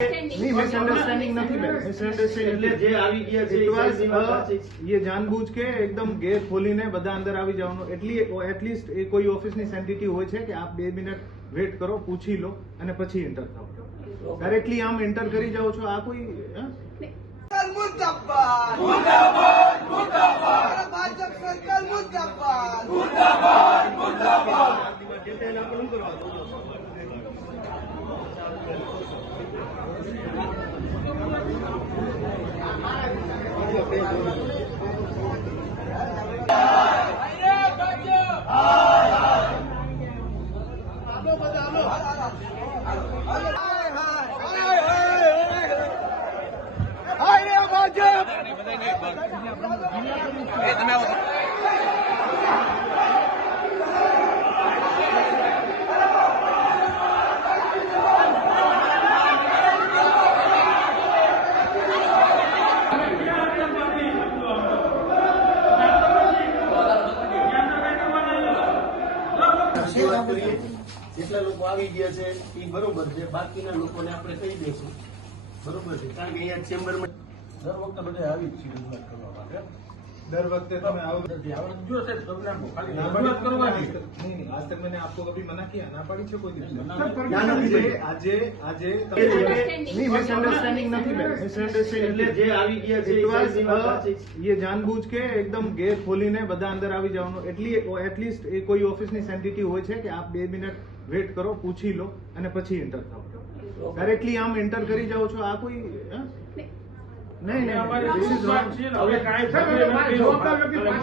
Misunderstanding કે એકદમ ગેર ખોલીને બધા અંદર આવી જવાનું. એટલીસ્ટ એ કોઈ ઓફિસની સેન્ટિટી હોય છે કે આપ બે મિનિટ વેટ કરો પૂછી લો અને પછી એન્ટર થાઓ ડાયરેક્ટલી આમ એન્ટર કરી જાઓ છો આ કોઈ ભાજપ સરકાર ભાજપ તમે કરીએ. જેટલા લોકો આવી ગયા છે, એ બરોબર છે, બાકીના લોકોને આપણે કહી દઈશું બરોબર છે, કારણ કે અહીંયા ચેમ્બરમાં દર વખતે બધા આવી જ છે કરવા દર વખતે તમે આવો નથી. આ વખતે જો સાહેબ તમને આપો. ખાલી ના રજૂઆત पाड़ी કરવાની नहीं नहीं आज तक मैंने आपको कभी मना किया ना पाड़ी છે કોઈ દિવસ ના નથી આજે આજે આજે Misunderstanding. નહીં મિસઅન્ડરસ્ટેન્ડિંગ નથી બેન એટલે મિસઅન્ડરસ્ટેન્ડિંગ જે આવી ગયા છે It એ was સાઈઝની વાત a- સાચી. ये जानबूझ के एकदम ગેટ ખોલીને બધા અંદર આવી જવાનું એટલી એટલીસ્ટ એ કોઈ ઓફિસની સેન્સિટિવ હોય છે કે આપ બે મિનિટ વેટ કરો પૂછી લો અને પછી એન્ટર થાઓ ડાયરેક્ટલી આમ એન્ટર કરી જાઓ છો આ કોઈ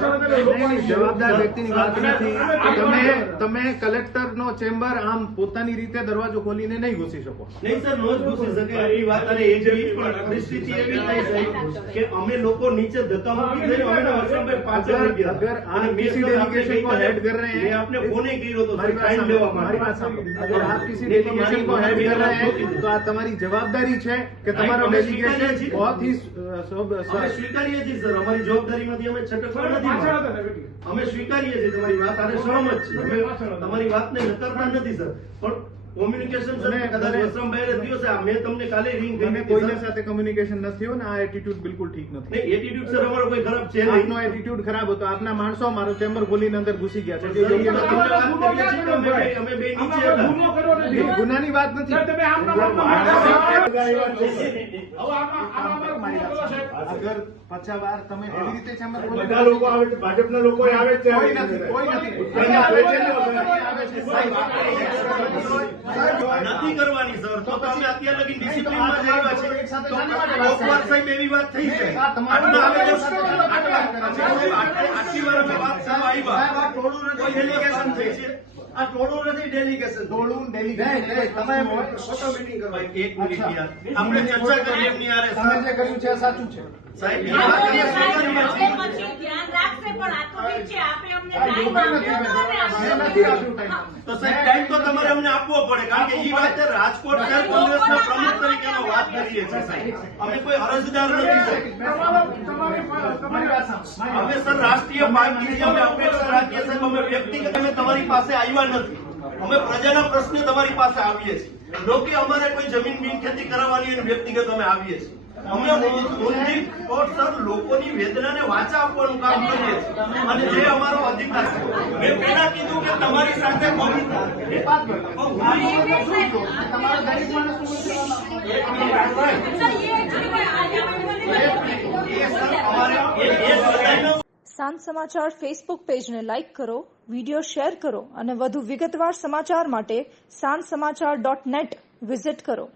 જવાબદાર વ્યક્તિની વાત નથી તમે તમે કલેક્ટરનો ચેમ્બર આમ પોતાની રીતે દરવાજો ખોલીને નહીં ઘૂસી શકો નહીં સર નો જ ઘૂસી શકે એવી વાત અને એવી પણ પરિસ્થિતિ એવી થઈ સાહેબ કે અમે લોકો નીચે ધક્કા મૂકી દઈને અમે વસંતભાઈ પાછળ અગર રહી ગયા अगर आप અને મેં किसी સર आपने डेलीगेशन को ગઈકાલે- हेड कर रहे हैं મેં આપને ફોને કર્યો હતો हमारी बात ટાઈમ सामने- લેવા हमारी માટે बात सामने। अगर आप किसी नहीं, तो डेलीगेशन को हमारी- हेड कर रहे हमारी हैं तो आ તમારી જવાબદારી છે કે તમારો અમે ડેલિગેશન સ્વીકારીએ છીએ. बहुत ही અ, સબ- અમે સ્વીકારીએ છીએ સર. અમારી જવાબદારીમાંથી અમે છટકવા નથી અમે સ્વીકારીએ છીએ તમારી વાત અને સહમત છીએ. અમે તમારી વાતને નકારતા નથી સર. પણ કોમ્યુનિકેશન સર મેં તમને કાલે રિંગ કરીને કોઈના સાથે કમ્યુનિકેશન નથી થયો ને આ એટીટ્યુડ બિલકુલ ઠીક નથી. નહીં એટીટ્યુડ સર અમારો કોઈ ખરાબ છે આપનો એટીટ્યુડ ખરાબ હતો. આપના માણસો મારો ચેમ્બર ખોલીને અંદર ઘૂસી ગયા છે. જે યોગ્ય અમે નથી. અમે બે- અમે બે નીચે હતા. ગુનાની વાત નથી. અગર પચાસ વાર તમે એવી રીતે ચેમ્બર ખોલી બધા લોકો આવે છે. ભાજપના લોકો આવે છે. કોઈ નથી કોઈ નથી. આવે છે આવે છે. સાહેબ. નથી કરવાની સર. તો તમે અત્યાર લગી ડિસિપ્લિનમાં છે. માટે સાહેબ એવી વાત થઈ છે. આ તમારું આટલા માટે કરે વાર અમે વાત આવ્યા. સાહેબ, આ ટોળું નથી કોઈ થઈ છે. આ ટોળું નથી ડેલિગેશન ટોળું નહીં, તમે ફોટો મિટિંગ કરવા. એક મિનિટ યાર. આપણે ચર્ચા કરીએ એમની હારે તમે જે કર્યું છે સાચું છે. સાહેબ એ વાત અમે સ્વીકારીએ છીએ. પછી ધ્યાન રાખશે પણ આ તો ઠીક છે આપણે અમને આ ટાઈમ યોગ્ય નથી આપ્યો બેન. તો સાહેબ ટાઈમ તો તમારે કે અમે રાષ્ટ્રીય પાર્ટી અમે વ્યક્તિગત અમે તમારી પાસે આવ્યા નથી. અમે પ્રજાના પ્રશ્ને તમારી પાસે આવીએ છીએ. લોકો અમારે કોઈ જમીન બિન ખેતી કરાવવાની વ્યક્તિગત અમે આવીએ છીએ. અમે કોર્ટ સર લોકોની વેદનાને વાચા આપવાનું કામ કરીએ છીએ. અને જે અમારો અધિકાર છે. મેં પહેલા કીધું કે તમારી સાથે સાંજ સમાચાર ફેસબુક પેજને લાઇક કરો વીડિયો શેર કરો અને વધુ વિગતવાર સમાચાર માટે સાંજ સમાચાર ડોટ નેટ વિઝિટ કરો.